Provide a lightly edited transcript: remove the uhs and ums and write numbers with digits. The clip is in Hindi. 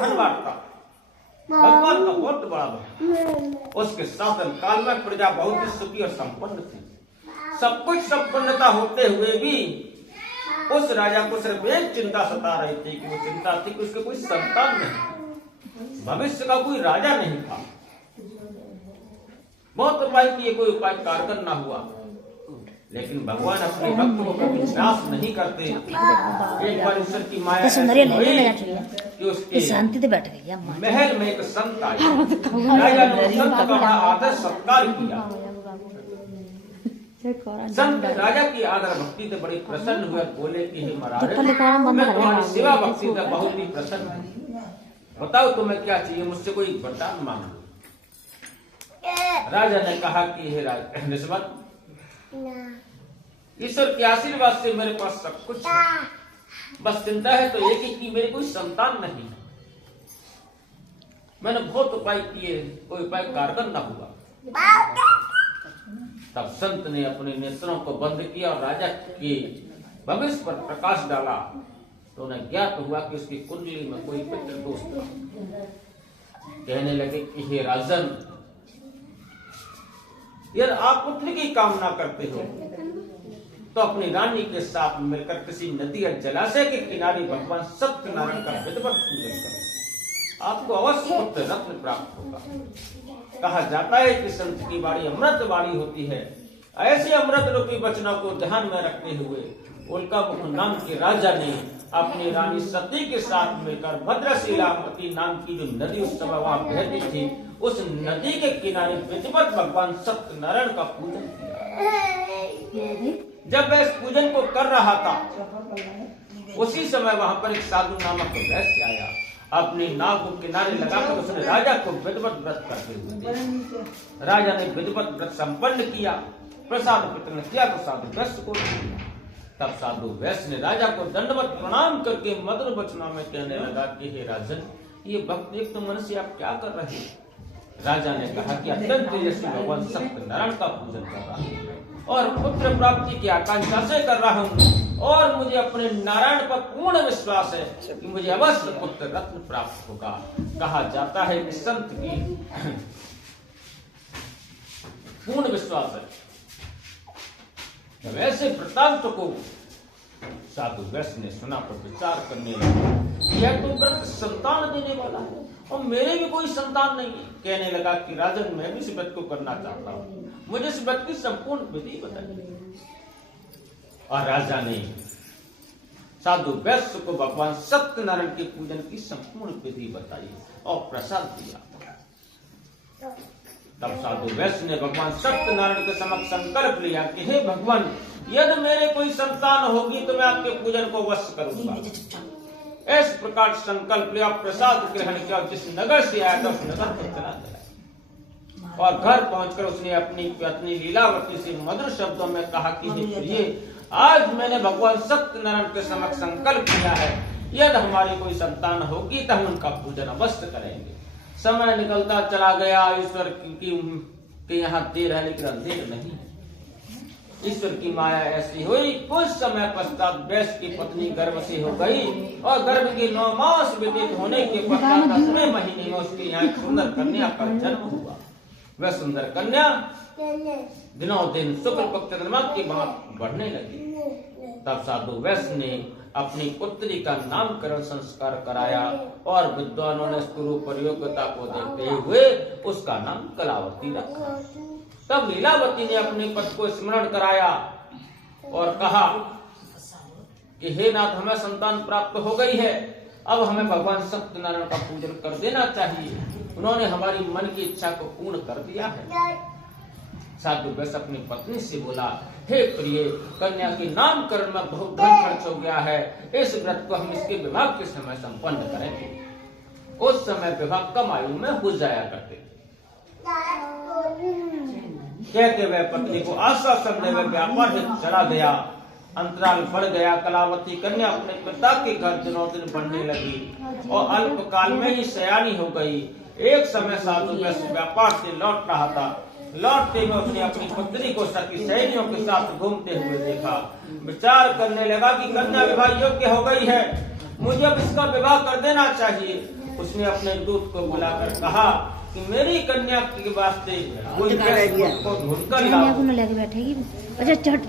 धन बांटता। भगवान का बहुत बड़ा भक्त। उसके शासन काल में प्रजा बहुत ही सुखी और संपन्न थी। सब कुछ संपन्नता होते हुए भी उस राजा को सिर्फ एक चिंता सता रही थी कि वो चिंता थी कि उसके कोई संतान नहीं, भविष्य का कोई राजा नहीं था। बहुत उपाय किए, कोई उपाय कारगर ना हुआ। लेकिन भगवान अपने भक्त को कभी नाश नहीं करते। एक बार ईश्वर की माया कि उसके शांति से बैठ गई महल में एक संत आया। राजा ने उस संत का बड़ा आदर सत्कार किया। संत राजा की आदर भक्ति से बड़ी प्रसन्न हुए, बोले कि हे महाराज, मैं तुम्हारी सेवा भक्ति से बहुत ही प्रसन्न हूँ। बताओ तुम्हें क्या चाहिए, मुझसे कोई वरदान मांगो। राजा ने कहा कि हे निस्बत, ईश्वर के आशीर्वाद से मेरे पास सब कुछ है, बस चिंता है तो एक ही कि मेरे कोई संतान नहीं। मैंने बहुत उपाय किए, कोई उपाय कारगर न हुआ। तब संत ने अपने नेत्रों को बंद किया और राजा के भविष्य पर प्रकाश डाला तो उन्हें ज्ञात हुआ कि उसकी कुंडली में कोई पितृ दोष था। कहने लगे कि हे राजन, यदि आप पुत्र की कामना करते हो तो अपनी रानी के साथ मिलकर किसी नदी या जलाशय के किनारे भगवान सत्यनारायण का विधिवत पूजन करो, आपको अवश्य पुत्र रत्न प्राप्त होगा। कहा जाता है कि संत की वाणी अमृत वाणी होती है। ऐसे अमृत रूपी वचनों को ध्यान में रखते हुए उल्का मुख नाम के राजा ने अपनी रानी सती के साथ मिलकर भद्रशिलामती नाम की जो नदी उस समय वहां बहती थी, उस नदी के किनारे विधिवत भगवान सत्यनारायण का पूजन किया। जब वह इस पूजन को कर रहा था, उसी समय वहां पर एक साधु नामक वैश्य आया। अपनी नाव को किनारे लगाकर उसने राजा को विधिवत व्रत करते हुए देखा। राजा ने विधिवत व्रत संपन्न किया, प्रसाद वितरण किया तो साधु वैश्य को दिया। तब साधु वैश्य ने राजा को दंडवत प्रणाम करके मधुर वचनों में कहने लगा कि हे राजन, ये भक्तियुक्त मन से आप क्या कर रहे हैं? राजा ने कहा कि अत्यंत तेजस्वी भगवान सत्यनारायण का पूजन कर रहा हूँ और पुत्र प्राप्ति की आकांक्षा से कर रहा हूँ, और मुझे अपने नारायण पर पूर्ण विश्वास है कि मुझे अवश्य पुत्र रत्न प्राप्त होगा। कहा जाता है कि संत की पूर्ण विश्वास है। जब ऐसे वृत्तांत को साधु वैश्य ने सुना पर विचार करने लगा, यह तो व्रत संतान देने वाला है और मेरे भी कोई संतान नहीं है। कहने लगा कि राजन, मैं भी इस व्रत को करना चाहता हूँ, मुझे इस व्रत की संपूर्ण विधि बताइए। और राजा ने साधु वैश्य को भगवान सत्यनारायण के पूजन की संपूर्ण विधि बताई और प्रसाद दिया। तब साधु वैश्य ने भगवान सत्यनारायण के समक्ष संकल्प लिया कि हे भगवान, यदि मेरे कोई संतान होगी तो मैं आपके पूजन को वश करूंगा। इस प्रकार संकल्प लिया, प्रसाद ग्रहण किया, जिस नगर से आया था उस नगर पर चला गया और घर पहुंचकर उसने अपनी पत्नी लीलावती से मधुर शब्दों में कहा कि हे प्रिय, आज मैंने भगवान सत्यनारायण के समक्ष संकल्प किया है, यदि हमारी कोई संतान होगी तो हम उनका पूजन अवश्य करेंगे। समय निकलता चला गया, ईश्वर की यहाँ देर है लेकिन अंधेर नहीं। ईश्वर की माया ऐसी हुई, कुछ समय पश्चात वैश्य की पत्नी गर्भ से हो गई और गर्भ के 9 मास व्यतीत होने के पश्चात 10वें महीने में उसके यहाँ एक सुंदर कन्या का जन्म हुआ। वह सुंदर कन्या दिनों दिन शुक्ल पक्ष चंद्रमा के बाद बढ़ने लगी। तब साधु वैश्य ने अपनी पुत्री का नामकरण संस्कार कराया और विद्वानों ने उसकी रूप योग्यता को देखते हुए उसका नाम कलावती रखा। तब लीलावती ने अपने पति को स्मरण कराया और कहा कि हे नाथ, हमें संतान प्राप्त हो गई है, अब हमें भगवान सत्यनारायण का पूजन कर देना चाहिए। उन्होंने हमारी मन की इच्छा को पूर्ण कर दिया है। साधु वैश्य अपनी पत्नी से बोला, हे प्रिय, कन्या के नामकरण में बहुत धन खर्च हो गया है, इस व्रत को हम इसके विवाह के समय संपन्न करेंगे। उस समय विवाह कम आयु में हो जाया करते। कहते हुए पत्नी को आश्वासन देवे व्यापार से चला गया। अंतराल बढ़ गया, कलावती कन्या अपने पिता के घर दिनों दिन बढ़ने लगी और अल्पकाल में ही सयानी हो गई। एक समय साधु वैश्य व्यापार से लौट रहा था। लौटते हुए उसने अपनी पुत्री को सखी सहेलियों के साथ घूमते हुए देखा। विचार करने लगा कि कन्या विवाह योग्य हो गई है, मुझे अब इसका विवाह कर देना चाहिए। उसने अपने दूत को बुलाकर कहा कि मेरी कन्या के वास्ते कोई वैश्य को ढूंढकर लाओ। बैठेगी अच्छा चट